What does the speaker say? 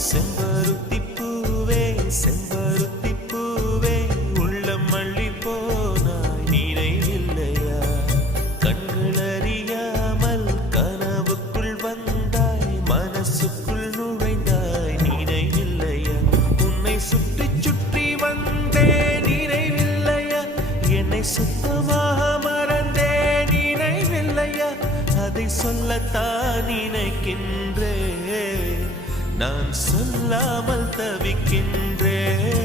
செம்பருத்தி பூவே செம்பருத்தி பூவே உள்ளம் மள்ளி போனாய் நினைவில்லையா கண்கள் அறியாமல் கனவுக்குள் வந்தாய் மனசுக்குள் நுழைந்தாய் நினைவில்லையா உன்னை சுற்றி சுற்றி வந்தே நினைவில்லையா என்னை சுத்தமாக மறந்தே நினைவில்லையா அதை சொல்லத்தான் நினைக்கின்றேன் நான் சொல்லாமல் தவிக்கின்றேன்